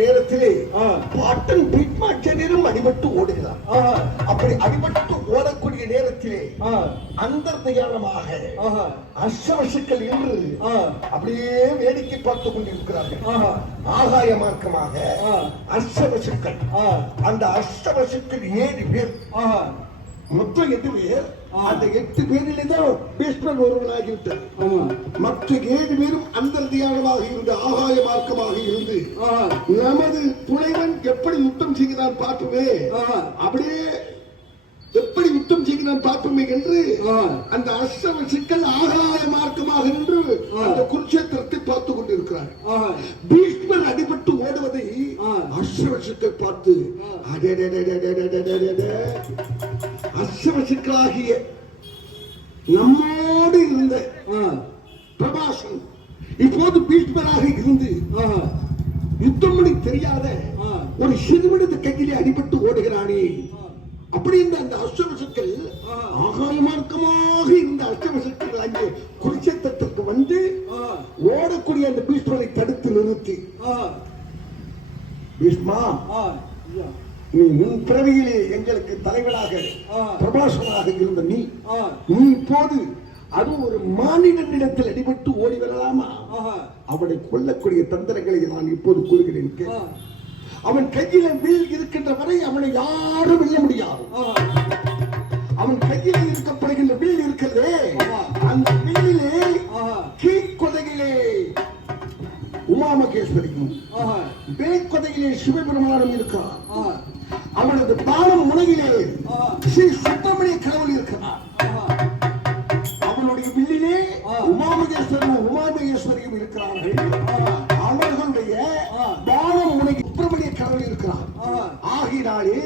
நேரத்திலே பாட்டன் பீட்மாச்சரியும் அடிபட்டு ஓடுகிறார். அப்படி அடிபட்டு ஓடக்கூடிய நேரத்திலே அந்தர்தயானமாக அஷ்டவசுக்கள் என்று அப்படியே வேடிக்கை பார்த்துக் கொண்டிருக்கிறார்கள். ஆகாய மார்க்கமாக அஷ்டவசுக்கள், அந்த அஷ்டவசுக்கள் 7 பேர், மொத்தம் 8 பேர். அந்த 8 பேரிலே தான் பீஷ்மர் ஒருவனாகிவிட்டார். மற்ற 7 பேரும் அந்தர்தியானமாக இருந்து ஆகாய மார்க்கமாக இருந்து நமது துணைவன் எப்படி யுத்தம் செய்கிறான் பார்ப்போமே, அப்படியே எப்படி யுத்தம் செய்கிறான் பார்ப்போமே என்று அந்த அஷ்டவசுக்கள் ஆகாய மார்க்கமாக நின்று அந்த குருட்சேத்திரத்தை பார்த்துக் கொண்டிருக்கிறார். பீஷ்மர் அடிபட்டு ஓடுவதை அஷ்டவசுக்கள் பார்த்து அஷ்டவசுக்களாகிய நம்மோடு இருந்த பிரபாசன் இப்போது பீஷ்மராக இருந்து யுத்தம் பண்ணி தெரியாத ஒரு சிறுவனது கையிலே அடிபட்டு ஓடுகிறானே அப்படின்னு அந்த அஷ்டவசுக்கள் ஆகாய மார்க்கமாக இருந்த அஷ்டவசுக்கள் அங்கே குருட்சேத்திரத்திற்கு வந்து ஓடக்கூடிய அந்த பீஷ்மரை தடுத்து நிறுத்தி, பீஷ்மா, நீ முன் பிறவியிலே எங்களுக்கு தலைவனாக பிரபாசனாக இருந்த நீ இப்போது அது ஒரு மானிடனிடத்தில் அடிபட்டு ஓடி வரலாமா? அவனை கொல்லக்கூடிய தந்திரங்களை நான் இப்போது கூறுகிறேன். அவன் கையில வில் இருக்கின்ற வரை அவனை யாரும் வெல்ல முடியாது. அவன் கையில இருக்கப்படுகின்ற வில் இருக்கிறதே, அந்த வில்லிலே கீழ்கொதையிலே உமாமகேஸ்வரியும் மேற்கொதையிலே சிவபெருமானும் இருக்கிறார். அவனது பாலம் முனையிலே ஸ்ரீ சுப்பிரமணிய கடவுள் இருக்கிறார். அவனுடைய வில்லிலே உமாமகேஸ்வரியும் இருக்கிறார்கள். அவர்களுடைய பாலம் முனை சுப்பிரமணிய கடவுள் இருக்கிறார். ஆகினாலே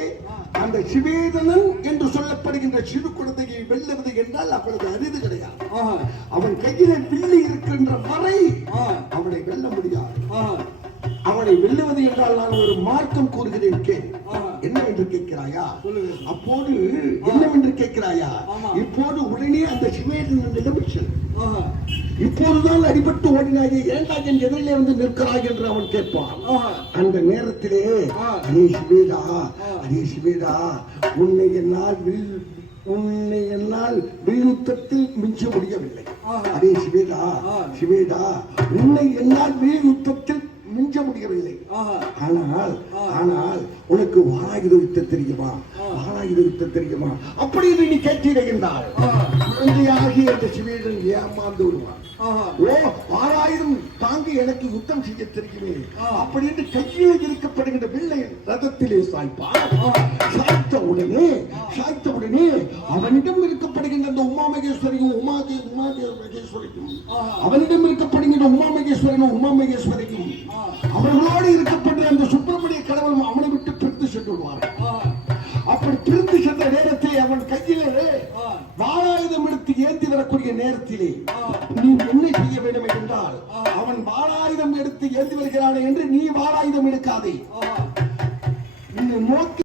அந்த சிவேதனன் என்று சொல்லப்படுகின்ற சிறு குழந்தையை வெல்லுவது என்றால் அவனது அரிது கிடையாது. அவன் கையில வில்லி இருக்கின்ற வரை அவனை வெல்ல முடியாது. அவனை வெல்லுவது என்றால் நான் ஒரு மார்க்கம் கூறுகிறேன், என்னவென்று கேட்கிறாயா? அப்போது என்னவென்று கேட்கிறாயா? இப்போது உடனே அந்த சிவேதனிடம் இப்போதுதான் அடிபட்டு ஓடினாயே, ஏண்டா என் எதிரிலே வந்து நிற்கிறாய் என்று அவன் கேட்பான். அந்த நேரத்திலே அடே சிவேதா, அடே சிவேதா, உன்னை என்னால் வில்யுத்தத்தில் மிஞ்ச முடியவில்லை. அடே சிவேதா, சிவேதா, உன்னை என்னால் வில்யுத்தத்தில் மிஞ்ச முடியவில்லை. ஆனால் உனக்கு வாராயுத யுத்தம் தெரியுமா? வாராயுத யுத்தம் தெரியுமா? அப்படி நீ கேட்டிருந்தால் குழந்தையாகி அந்த சிவேதன் ஏமாந்து விடுவான். ஓ, வாராயுதம் தாங்கி எனக்கு யுத்தம் செய்ய தெரியுமே அப்படின்னு கையில் இருக்கப்படுகின்ற வெள்ளை ரதத்திலே சாய்ப்பான். சாய்த்த உடனே அவனிடம் இருக்கப்படுகின்ற அந்த உமாமகேஸ்வரியும் அவனிடம் இருக்கப்படுகின்ற உமாமகேஸ்வரியும் அவர்களோடு இருக்கப்படுற அந்த சுப்பிரமணிய கடவுள் அவனை விட்டு பிரிந்து சென்றுவார். அப்படி பிரிந்து சென்ற நேரத்திலே அவன் கையிலே வாராயுதம் எடுத்து ஏந்தி வரக்கூடிய நேரத்திலே நீ என்ன செய்ய வேண்டும் என்றால், அவன் வாராயுதம் எடுத்து ஏந்தி வருகிறானே என்று நீ வாராயுதம் எடுக்காதே, நோக்கி